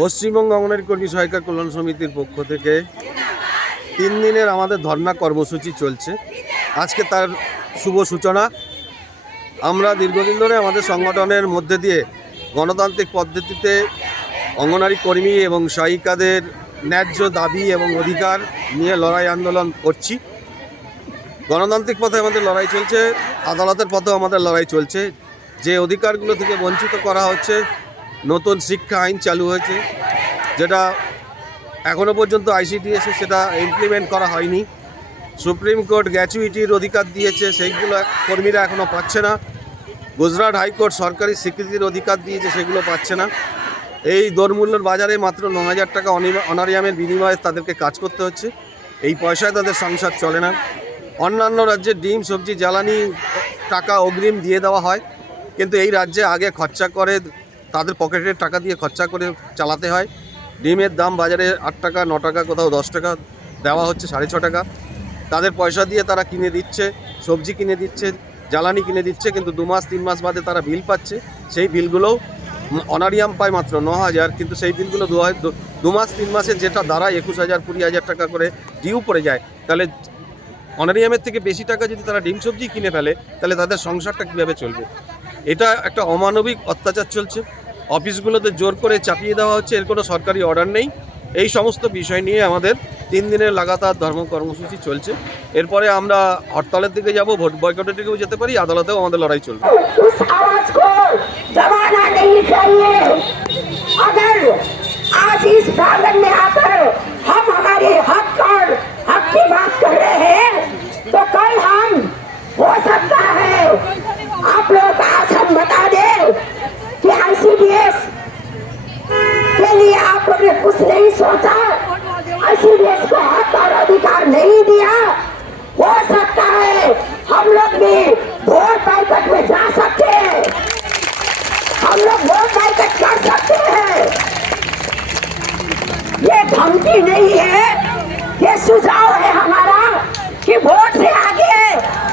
পশ্চিমবঙ্গ অঙ্গনারী কর্মী সহায়িকা কল্যাণ সমিতির পক্ষ থেকে 3 দিনের আমাদের ধর্ণা কর্মসূচি চলছে। আজকে তার শুভ সূচনা। আমরা দীর্ঘদিন ধরে আমাদের সংগঠনের মধ্যে দিয়ে গণতান্ত্রিক পদ্ধতিতে অঙ্গনারী কর্মী এবং সহায়িকাদের ন্যায্য দাবি এবং অধিকার নিয়ে লড়াই আন্দোলন করছি। গণতান্ত্রিক পথে আমাদের লড়াই চলছে, আদালতের পথেও আমাদের লড়াই চলছে। যে অধিকারগুলো থেকে বঞ্চিত করা হচ্ছে, নতুন শিক্ষা আইন চালু হয়েছে, যেটা এখনও পর্যন্ত আইসিডিএসে সেটা ইমপ্লিমেন্ট করা হয়নি। সুপ্রিম কোর্ট গ্র্যাচুইটির অধিকার দিয়েছে, সেইগুলো কর্মীরা এখনও পাচ্ছে না। গুজরাট হাইকোর্ট সরকারি স্বীকৃতির অধিকার দিয়েছে, সেগুলো পাচ্ছে না। এই দরমূল্যের বাজারে মাত্র 9,000 টাকা অনারিয়ামের বিনিময়ে তাদেরকে কাজ করতে হচ্ছে। এই পয়সায় তাদের সংসার চলে না। অন্যান্য রাজ্যে ডিম, সবজি, জ্বালানি টাকা অগ্রিম দিয়ে দেওয়া হয়, কিন্তু এই রাজ্যে আগে খরচা করে তাদের পকেটের টাকা দিয়ে খরচা করে চালাতে হয়। ডিমের দাম বাজারে 8 টাকা, 9 টাকা, কোথাও 10 টাকা দেওয়া হচ্ছে, 6.5 টাকা। তাদের পয়সা দিয়ে তারা কিনে দিচ্ছে, সবজি কিনে দিচ্ছে, জ্বালানি কিনে দিচ্ছে, কিন্তু 2 মাস 3 মাস বাদে তারা বিল পাচ্ছে। সেই বিলগুলোও অনারিয়াম পায় মাত্র 9,000, কিন্তু সেই বিলগুলো 2 মাস 3 মাসের যেটা দাঁড়ায় 21,000 20,000 টাকা করে ডিউ পড়ে যায়। তাহলে অনারিয়ামের থেকে বেশি টাকা যদি তারা ডিম সবজি কিনে ফেলে, তাহলে তাদের সংসারটা কীভাবে চলবে? এটা একটা অমানবিক অত্যাচার চলছে। অফিসগুলোতে জোর করে চাপিয়ে দেওয়া হচ্ছে, এর কোনো সরকারি অর্ডার নেই। এই সমস্ত বিষয় নিয়ে আমাদের 3 দিনের লাগাতার ধর্ম কর্মসূচি চলছে। এরপরে আমরা হরতালের দিকে যাব, ভোট বয়কটের দিকেও যেতে পারি, আদালতেও আমাদের লড়াই চলবে। आज इस प्रांगण में आकर हम हमारे हक और हक की बात कर रहे हैं, तो कल हम हो सकता है आप लोग आज हम बता दें कि आईसीडीएस के लिए आप लोग ने कुछ नहीं सोचा, आईसीडीएस को हक और अधिकार नहीं दिया। हो सकता है हम लोग भी वोट बैठक में जा सकते हैं, हम लोग वोट बैठक कर सकते हैं। ये धमकी नहीं है, ये सुझाव है हमारा कि वोट से आगे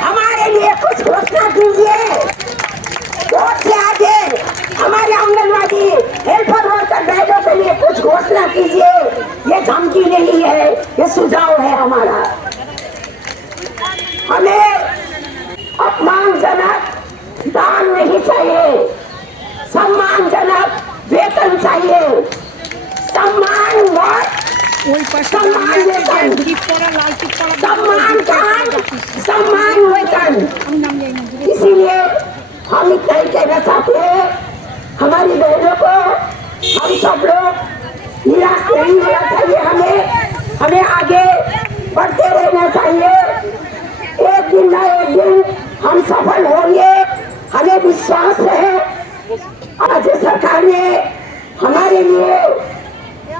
हमारे लिए कुछ घोषणा कीजिए। वोट से आगे हमारे आंगनवाड़ी हेल्पर वर्कर बहनों के लिए कुछ घोषणा कीजिए। ये धमकी नहीं है, ये सुझाव है हमारा। हमें अपमानजनक दान नहीं चाहिए, सम्मानजनक वेतन चाहिए। सम्मान वेतन। इसीलिए हम इतना ही कहना चाहते हैं हमारी बहनों को, हम सब लोग निराश नहीं होना चाहिए। हमें आगे बढ़ते रहना चाहिए। एक दिन न एक दिन हम सफल होंगे, हमें विश्वास है। आज सरकार ने हमारे लिए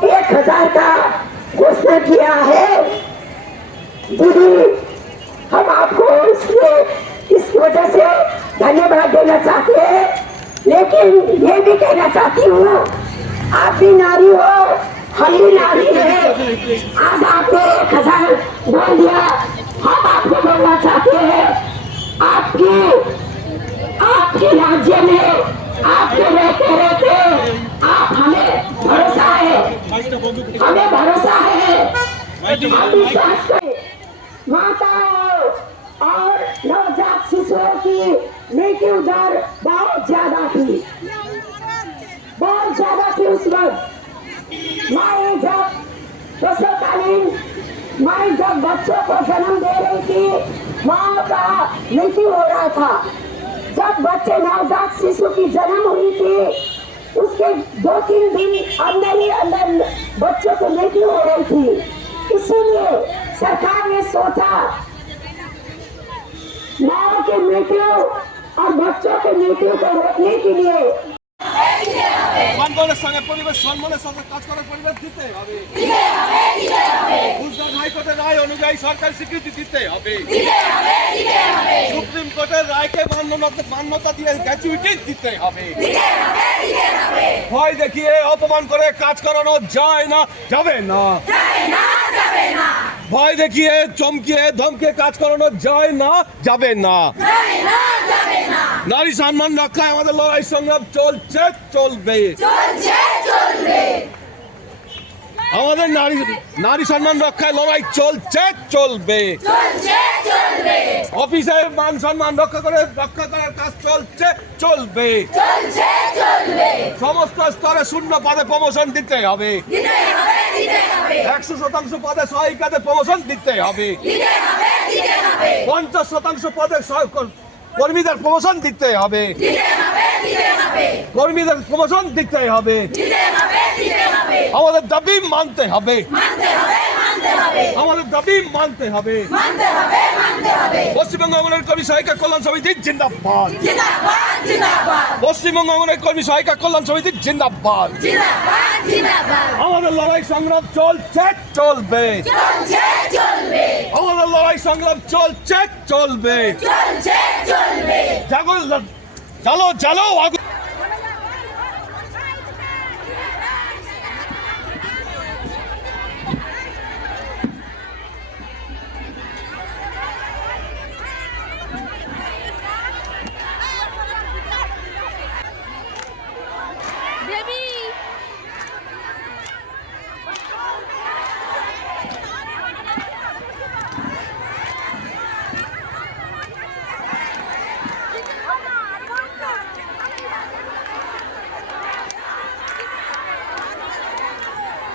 1,000 का घोषणा किया है। दीदी, हम आपको इस वजह से धन्यवाद देना चाहते हैं, लेकिन ये भी कहना चाहती हूँ आप भी नारी हो, हम भी नारी है। आज आपने 1,000 बोल दिया, हम आपको बोलना चाहते हैं आपके राज्य में आपके रहते आप हमें भरोसा है, हमें भरोसा है, हम विश्वास करें। माताओं और नवजात शिशुओं की मृत्यु दर बहुत ज्यादा थी उस वक्त। माएँ जब प्रसवकालीन माएँ जब बच्चों को जन्म दे रही थी, माँ का मृत्यु हो रहा था। जब बच्चे नवजात शिशु की जन्म हुई थी, उसके 2-3 दिन अंदर ही अंदर बच्चों की मृत्यु हो रही थी। इसीलिए सरकार ने सोचा माँ की मृत्यु और बच्चों की मृत्यु को रोकने के लिए সম্মানের সঙ্গে পরিবেশ, সম্মানের সাথে কাজ করার পরিবেশ দিতে হবে। গুজরাট হাইকোর্টের রায় অনুযায়ী সরকারি স্বীকৃতি দিতে হবে। সুপ্রিম কোর্টের রায়কে মান্যতা দিয়ে গ্র্যাচুইটি দিতে হবে। ভয় দেখিয়ে অপমান করে কাজ করানো যায় না, যাবে না। ভয় দেখিয়ে চমকিয়ে ধমকে কাজ করানো যায় না, যাবে না। নারী সম্মান রক্ষায় আমাদের লড়াই সংগ্রাম চলছে, চলবে। আমাদের নারী সম্মান রক্ষায় লড়াই চলছে, চলবে। অফিসে মান সম্মান রক্ষা করার কাজ চলছে, চলবে। সমস্ত স্তরে শূন্য পদে প্রমোশন দিতে হবে, 100% পদে সহায়িকাদের প্রমোশন দিতে হবে, 50% পদে কর্মীদের প্রমোশন দিতে হবে, কর্মীদের প্রমোশন দিতে হবে। আমাদের দাবি মানতে হবে, আমাদের দাবি মানতে হবে। পশ্চিমবঙ্গ অঙ্গনের কর্মী সহায়িকা কল্যাণ সমিতি জিন্দাবাদ, পশ্চিমবঙ্গ অঙ্গনের কর্মী সহায়িকা কল্যাণ সমিতি জিন্দাবাদ। আমাদের লড়াই সংগ্রাম চলছে, চলবে। আমাদের লড়াই সংগ্রাম চলছে, চলবে। জাগো, জ্বালো, জ্বালো আগুন।